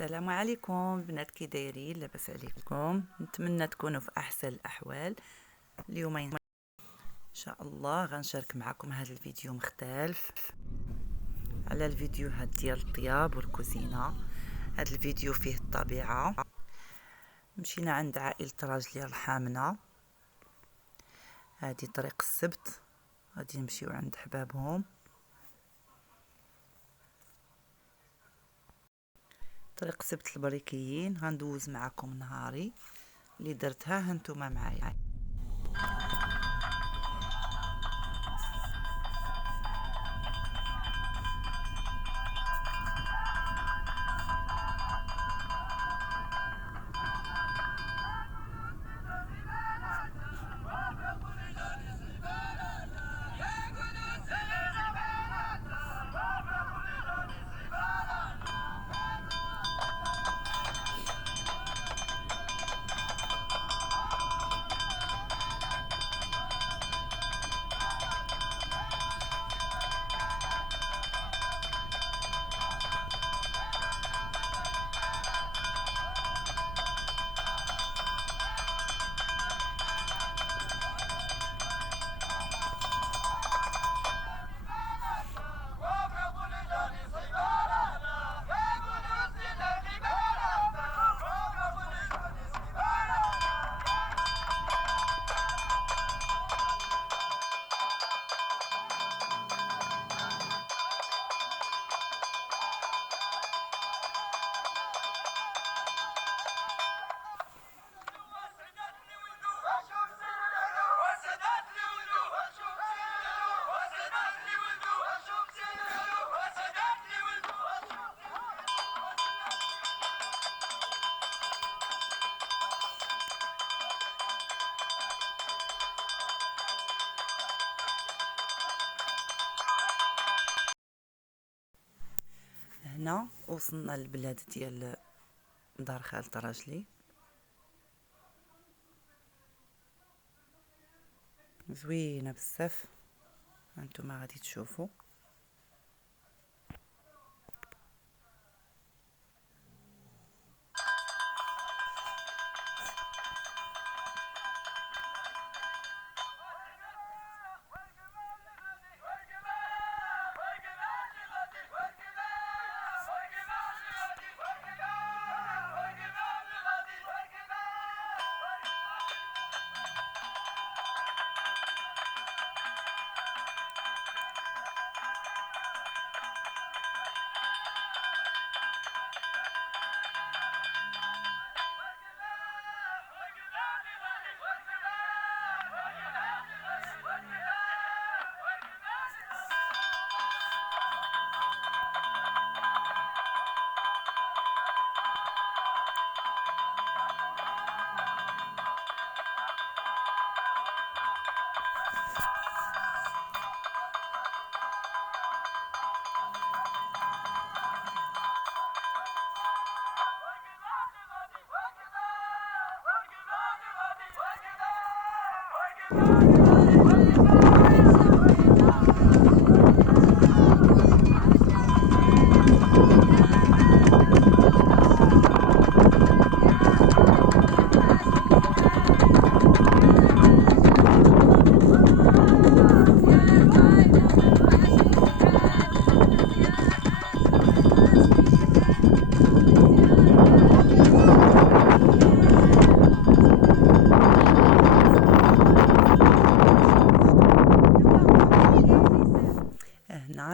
السلام عليكم بنات، كي دايرين؟ لاباس عليكم؟ نتمنى تكونوا في احسن الاحوال. اليوم ان شاء الله غنشارك معكم هذا الفيديو مختلف على الفيديوهات ديال الطياب والكوزينه. هذا الفيديو فيه الطبيعه. مشينا عند عائلة راجلي الحامنه، هذه طريق السبت، غادي نمشيو عند حبابهم. طريق سبت البريكيين غندوز معكم نهاري اللي درتها هانتوما معايا. هنا وصلنا للبلاد ديال دار خالة راجلي، زوينه بزاف هانتوما غادي تشوفوا.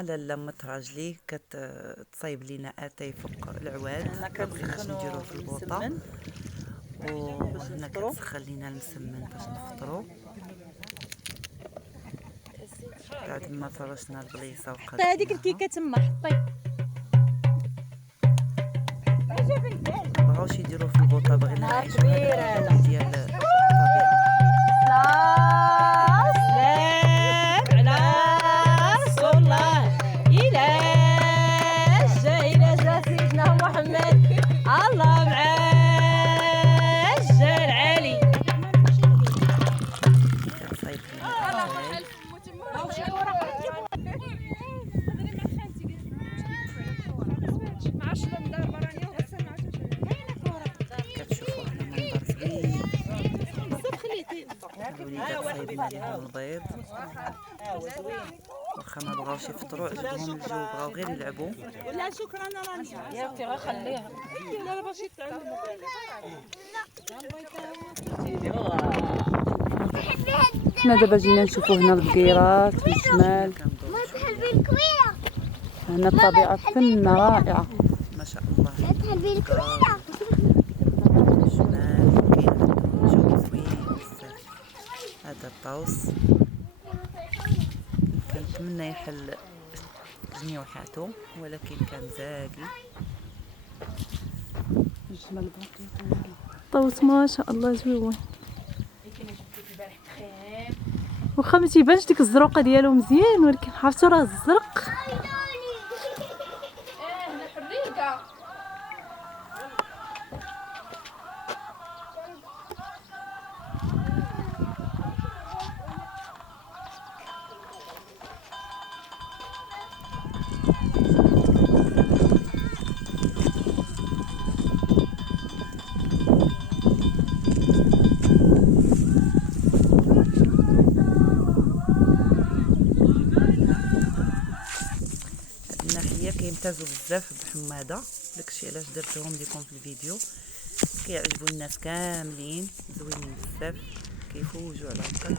لما راجلي كتصايب لينا اتاي فوق العواد، ما بغيناش نديروه في البوطه، وهنا كتسخن لينا المسمن باش نفطروا. بعد ما فرشنا البليصه وقد هذيك الكيكه تما حطي بغاوش يديروه في البوطه، بغينا نعيشوا هذا ديال الطبيعه. الوليدات صايبين عليهم البيض، واخا ما بغاوش يفطروا عجبهم الجو بغاو غير يلعبوا. لا شكرا راني يا اختي غنخليها. لا باغي تعلم. حنا دابا جينا نشوفوا هنا البقيرات والجمال. هنا الطبيعة فنة رائعة ما شاء الله. الجمال كاين عندهم جو زوين بزاف. هذا الطوس كنتمنى يحل جنيوحاتو ولكن كان زاقي. الطوس ما شاء الله زوين، واخا ما تيبانش ديك الزروقه ديالو مزيان ولكن عرفتو راه الزرق. كيمتازوا بزاف بحماده، داكشي علاش درتهم لكم في الفيديو. كيعجبوا الناس كاملين، زوينين بزاف، كيفوجوا على هكا.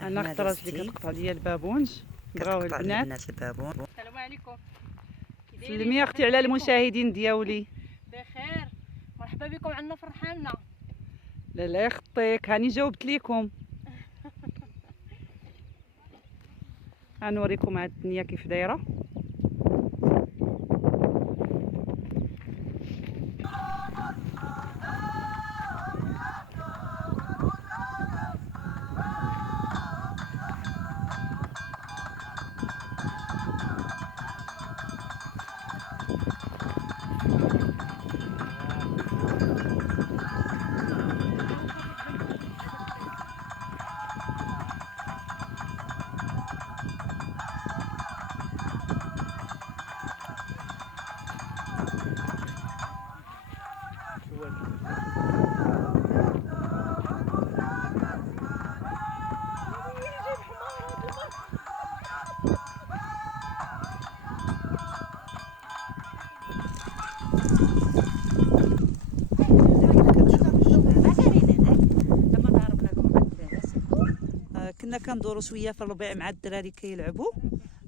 انا اخترت ديك القطعه ديال البابونج، بغاو البنات. البابون. السلام عليكم. سلمي يا اختي على المشاهدين ديالي. بخير، مرحبا بكم عندنا فرحاننا. لا لا يخطيك، هاني جاوبت ليكم. غنوريكم هاد الدنيا كيف دايره. كنا كندورو شويه في الربيع مع الدراري كيلعبوا،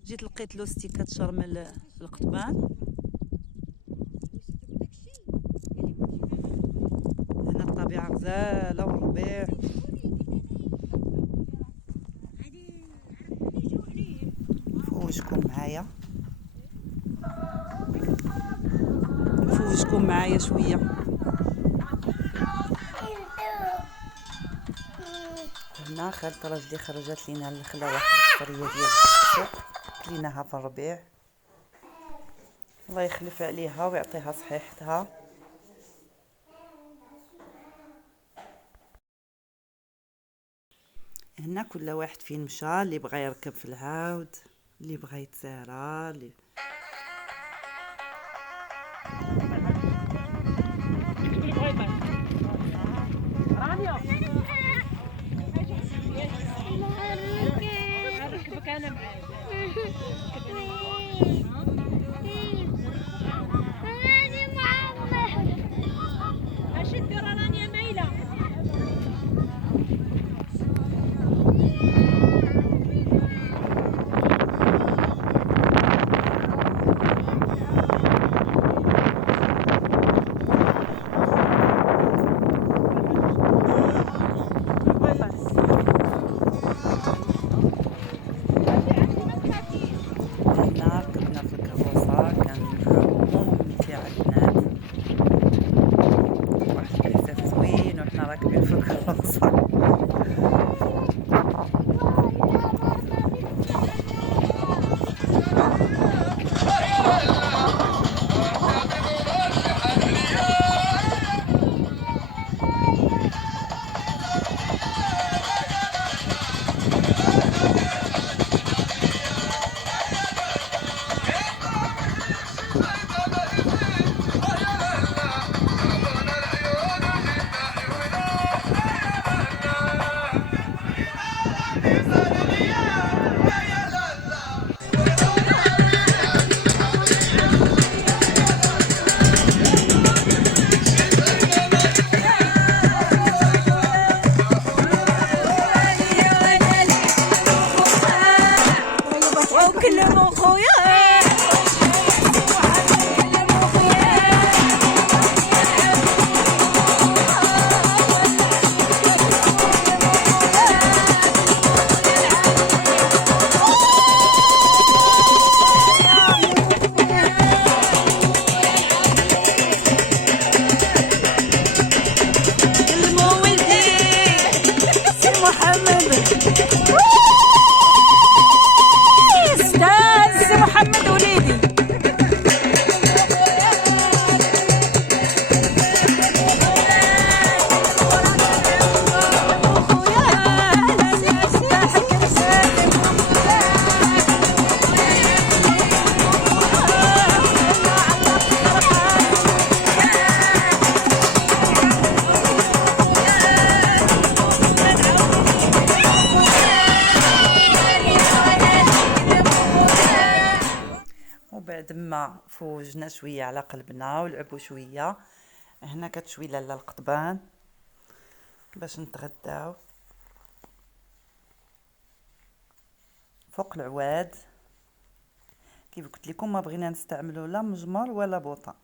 جيت لقيت لوستي كتشرمل القضبان. هنا الطبيعه غزاله والربيع. نفوجكم معايا شويه. هنا خالت راجلي خرجت لينا الخلابة واحد القريه ديال السوق، كليناها في الربيع. الله يخلف عليها ويعطيها صحيحتها. هنا كل واحد فين مشى، اللي بغى يركب في العاود، اللي بغى يتسارى، اللي انا معاك. اش دير راني مايله. تفوجنا شويه على قلبنا ولعبوا شويه. هنا كتشوي لاله القضبان باش نتغداو فوق العواد. كيف قلت لكم ما بغينا نستعملوا لا مجمر ولا بوطه.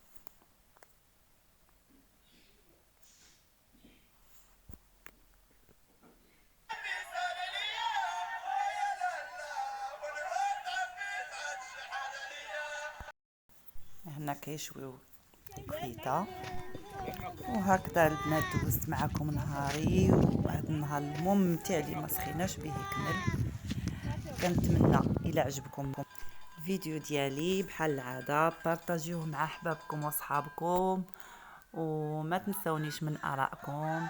هنا كيشويو الكفيته. وهكذا البنات دوزت معكم نهاري، وهذا النهار الممتع اللي ما سخيناش به كمل. كنتمنى الى عجبكم الفيديو ديالي بحال العاده بارطاجيوه مع احبابكم وصحابكم، وما تنسونيش من ارائكم،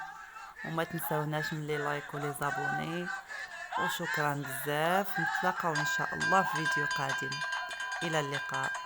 وما تنسوناش من لي لايك ولي زابوني. وشكرا بزاف، نتلاقاو ان شاء الله في فيديو قادم. الى اللقاء.